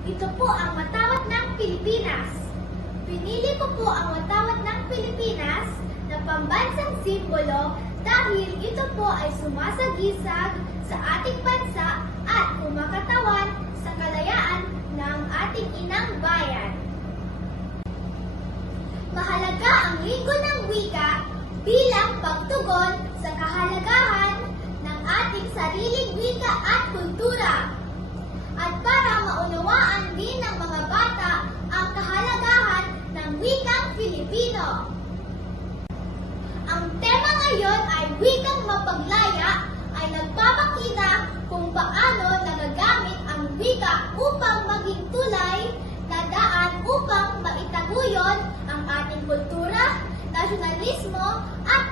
Ito po ang watawat ng Pilipinas. Pinili ko po ang watawat ng Pilipinas na pambansang simbolo dahil ito po ay sumasagisag sa ating bansa at kumakatawan sa kalayaan ng ating inang bayan. Mahalaga ang linggo ng wika bilang pagtugon sa kahalagahan ng ating sariling wika at kultura. At para din ng mga bata ang kahalagahan ng wikang Filipino. Ang tema ngayon ay wikang mapaglaya ay nagpapakita kung paano nagagamit ang wika upang maging tulay na daan upang maitaguyod ang ating kultura, nasyonalismo at